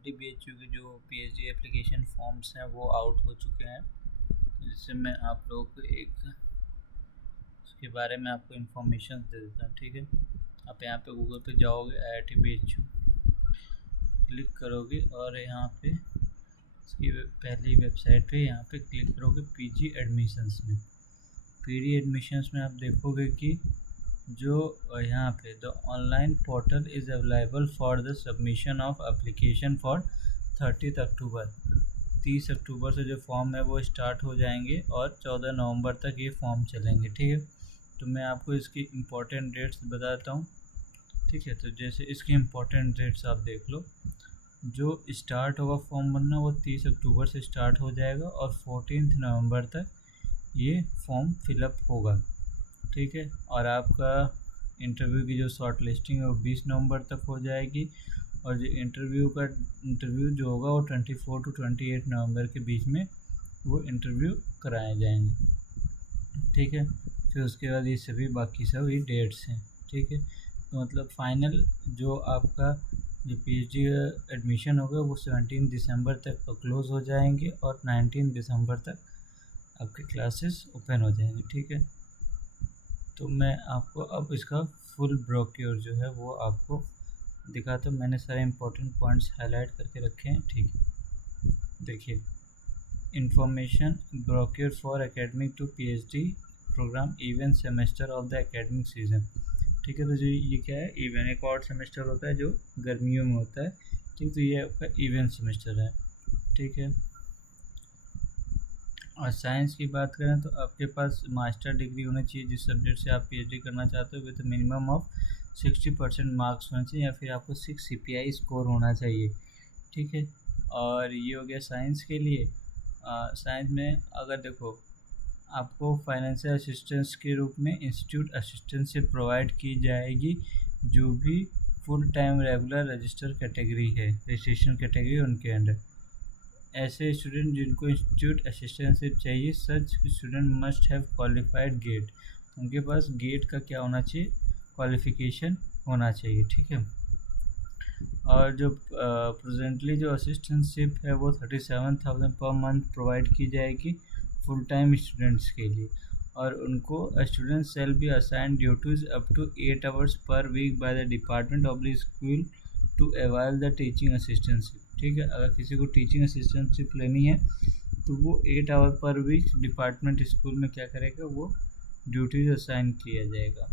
RTBHU के जो PhD application forms हैं वो आउट हो चुके हैं, जिससे मैं आप लोगों को उसके बारे में आपको इन्फॉर्मेशन दे देता हूँ। ठीक है, आप यहाँ पे गूगल पे जाओगे, RTBHU क्लिक करोगे और यहाँ पे इसकी पहली वेबसाइट पे यहाँ पे क्लिक करोगे PG एडमिशन्स में। PG एडमिशन्स में आप देखोगे कि जो यहाँ पे the online portal is available for the submission of application for 30 अक्टूबर। 30 अक्टूबर से जो फॉर्म है वो स्टार्ट हो जाएंगे और 14 नवंबर तक ये फॉर्म चलेंगे। ठीक है, तो मैं आपको इसकी इम्पोर्टेंट डेट्स बताता हूँ। ठीक है, तो जैसे इसकी इम्पोर्टेंट डेट्स आप देख लो। जो स्टार्ट होगा फॉर्म भरना वो 30 अक्टूबर से स्टार्ट हो जाएगा और 14 नवंबर तक ये फॉर्म फिलअप होगा। ठीक है, और आपका इंटरव्यू की जो शॉर्ट लिस्टिंग है वो 20 नवंबर तक हो जाएगी और जो इंटरव्यू जो होगा वो 24 to 28 नवंबर के बीच में वो इंटरव्यू कराए जाएंगे। ठीक है, फिर उसके बाद ये सभी बाकी सभी डेट्स हैं। ठीक है, तो मतलब फाइनल जो आपका जो PhD का एडमिशन होगा वो 17 दिसंबर तक क्लोज़ हो जाएंगे और 19 दिसंबर तक आपके क्लासेस ओपन हो जाएंगे। ठीक है, तो मैं आपको अब इसका फुल ब्रोक्योर जो है वो आपको दिखाता हूँ। मैंने सारे इंपॉर्टेंट पॉइंट्स हाईलाइट करके रखे हैं। ठीक है, देखिए, information brochure for academic to PhD program even semester of the academic session. ठीक है, तो जो ये क्या है, इवन एक और सेमेस्टर होता है जो गर्मियों में होता है। ठीक, तो ये आपका इवन सेमेस्टर है। ठीक है, और साइंस की बात करें तो आपके पास मास्टर डिग्री होनी चाहिए जिस सब्जेक्ट से आप PhD करना चाहते हो, विद मिनिमम ऑफ 60% मार्क्स होने चाहिए या फिर आपको 6 CPI स्कोर होना चाहिए। ठीक है, और ये हो गया साइंस के लिए। साइंस में अगर देखो, आपको फाइनेंशियल असिस्टेंस के रूप में इंस्टीट्यूट असिस्टेंटशिप प्रोवाइड की जाएगी। जो भी full time regular register category है, रजिस्ट्रेशन कैटेगरी, उनके अंडर ऐसे स्टूडेंट जिनको इंस्टीट्यूट असिस्टेंटशिप चाहिए, such student must have qualified GATE. उनके पास गेट का क्या होना चाहिए, क्वालिफिकेशन होना चाहिए। ठीक है, और जो प्रेजेंटली जो असिस्टेंटशिप है वो 37,000 पर मंथ प्रोवाइड की जाएगी फुल टाइम स्टूडेंट्स के लिए, और उनको student shall be assign duties up to 8 hours per week by the department of the school to avail the teaching assistantship. ठीक है, अगर किसी को टीचिंग असिस्टेंटशिप लेनी है तो वो 8 आवर पर वीक डिपार्टमेंट स्कूल में क्या करेगा, वो ड्यूटीज असाइन किया जाएगा।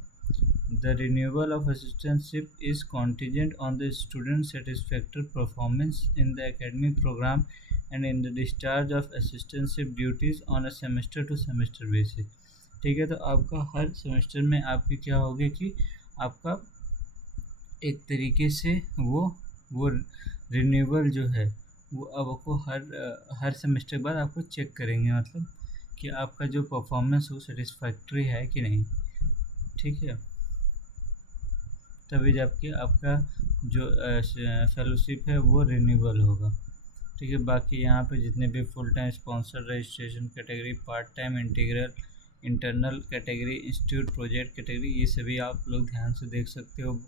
The renewal of assistantship is contingent on the student's satisfactory performance in the academic program and in the discharge of assistantship duties on a semester to semester basis। ठीक है, तो आपका हर सेमेस्टर में आपकी क्या होगी कि आपका एक तरीके से वो रिन्यूअल जो है वो अब आपको हर सेमेस्टर बाद आपको चेक करेंगे, मतलब कि आपका जो परफॉर्मेंस वो सेटिस्फैक्ट्री है कि नहीं। ठीक है, तभी जबकि आपका जो फेलोशिप है वो रिन्यूअल होगा। ठीक है, बाकी यहाँ पे जितने भी full time sponsor registration category, part time, integral, internal category, institute project category, ये सभी आप लोग ध्यान से देख सकते हो।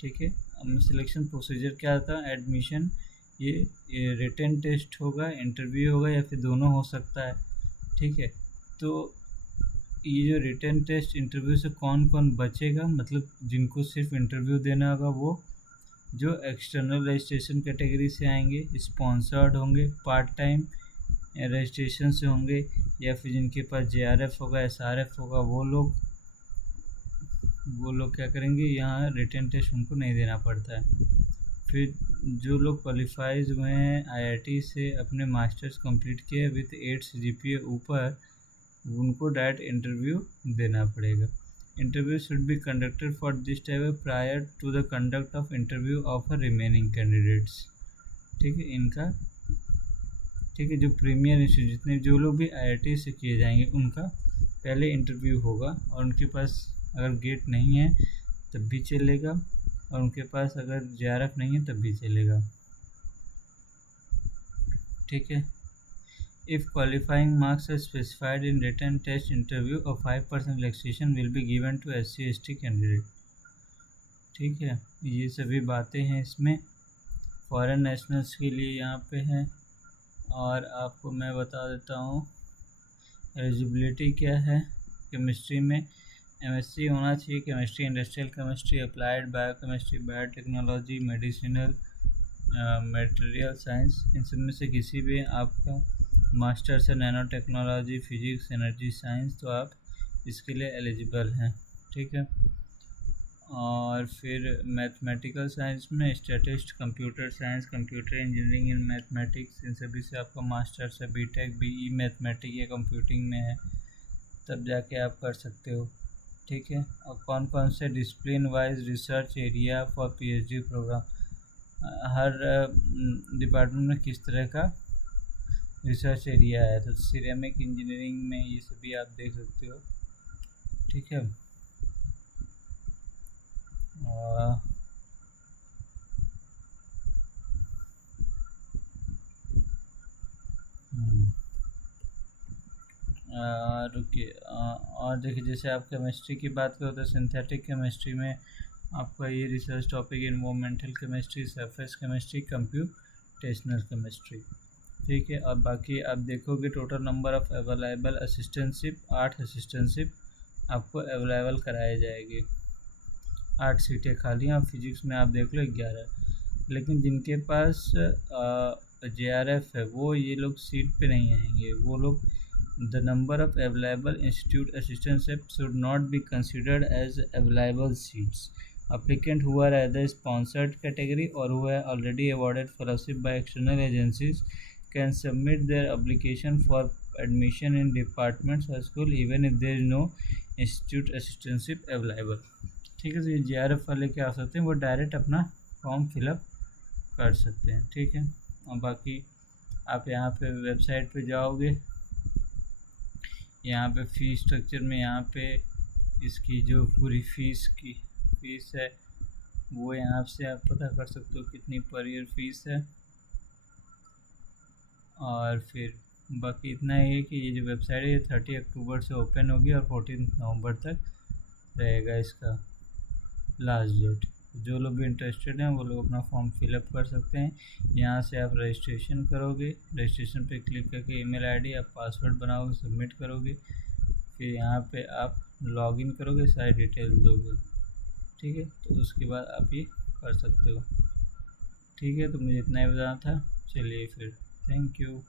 ठीक है, अब सिलेक्शन प्रोसीजर क्या था, एडमिशन ये रिटन टेस्ट होगा, इंटरव्यू होगा या फिर दोनों हो सकता है। ठीक है, तो ये जो रिटन टेस्ट इंटरव्यू से कौन कौन बचेगा, मतलब जिनको सिर्फ इंटरव्यू देना होगा वो जो एक्सटर्नल रजिस्ट्रेशन कैटेगरी से आएंगे, स्पॉन्सर्ड होंगे, पार्ट टाइम रजिस्ट्रेशन से होंगे, या फिर जिनके पास JRF होगा, SRF होगा, वो लोग क्या करेंगे, यहाँ रिटन टेस्ट उनको नहीं देना पड़ता है। फिर जो लोग क्वालिफाइज हुए हैं IIT से, अपने मास्टर्स कंप्लीट किए विथ 8 CGPA ऊपर, उनको डायरेक्ट इंटरव्यू देना पड़ेगा। Interview should be conducted for this type prior to the conduct of interview of remaining candidates. ठीक है, इनका ठीक है, जो प्रीमियर इंस्टीट्यूट जितने जो लोग भी IIT से किए जाएंगे उनका पहले इंटरव्यू होगा, और उनके पास अगर गेट नहीं है तब भी चलेगा, और उनके पास अगर JRF नहीं है तब भी चलेगा। ठीक है, if qualifying marks are specified in written test interview, a 5% relaxation will be given to SC/ST candidate। ठीक है, ये सभी बातें हैं इसमें। फॉरेन नेशनल्स के लिए यहाँ पे है। और आपको मैं बता देता हूँ एलिजिबिलिटी क्या है। केमिस्ट्री में एमएससी होना चाहिए, chemistry, industrial chemistry, applied biochemistry, biotechnology, medicinal, material science, इन सब में से किसी भी आपका मास्टर्स है nanotechnology, physics, energy science, तो आप इसके लिए एलिजिबल हैं। ठीक है। और फिर मैथमेटिकल साइंस में statistics, computer science, computer engineering in mathematics, इन सभी से आपका मास्टर्स है। बीटेक बीई मैथमेटिक्स या कंप्यूटिंग में है, तब जाके आप कर सकते हो। ठीक है। और कौन कौन से discipline wise research area for PhD program, हर डिपार्टमेंट में किस तरह का रिसर्च एरिया है, तो सिरेमिक इंजीनियरिंग में ये सभी आप देख सकते हो। ठीक है। रुकिए, और देखिए जैसे आप केमिस्ट्री की बात करो तो सिंथेटिक केमिस्ट्री में आपका ये research topic environmental chemistry, surface chemistry, computational chemistry. ठीक है। और बाकी आप देखोगे total number of available assistantship, 8 assistantship आपको अवेलेबल कराए जाएंगे। 8 सीटें खाली हैं। फिजिक्स में आप देख लो 11। लेकिन जिनके पास JRF है वो ये लोग सीट पे नहीं आएंगे। वो लोग the number of available institute assistantship should not be considered as available seats. Applicant who are either sponsored category or who are already awarded fellowship by external agencies can submit their application for admission in departments or school even if there is no institute assistantship available. ठीक है। तो ये JRF वाले क्या हो सकते हैं, वो डायरेक्ट अपना फॉर्म फिलअप कर सकते हैं। ठीक है। और बाकी आप यहाँ पे वेबसाइट पे जाओगे, यहाँ पे फ़ीस स्ट्रक्चर में यहाँ पे इसकी जो पूरी फीस है वो यहाँ से आप पता कर सकते हो कितनी पर ईयर फीस है। और फिर बाकी इतना ही है कि ये जो वेबसाइट है ये 30 अक्टूबर से ओपन होगी और 14 नवंबर तक रहेगा इसका लास्ट डेट। जो लोग भी इंटरेस्टेड हैं वो लोग अपना फॉर्म फिलअप कर सकते हैं। यहाँ से आप रजिस्ट्रेशन करोगे, रजिस्ट्रेशन पे क्लिक करके ईमेल आईडी, आप पासवर्ड बनाओगे, सबमिट करोगे, फिर यहाँ पे आप लॉगिन करोगे, सारी डिटेल दोगे। ठीक है। तो उसके बाद आप ये कर सकते हो। ठीक है। तो मुझे इतना ही बताना था। चलिए फिर, थैंक यू।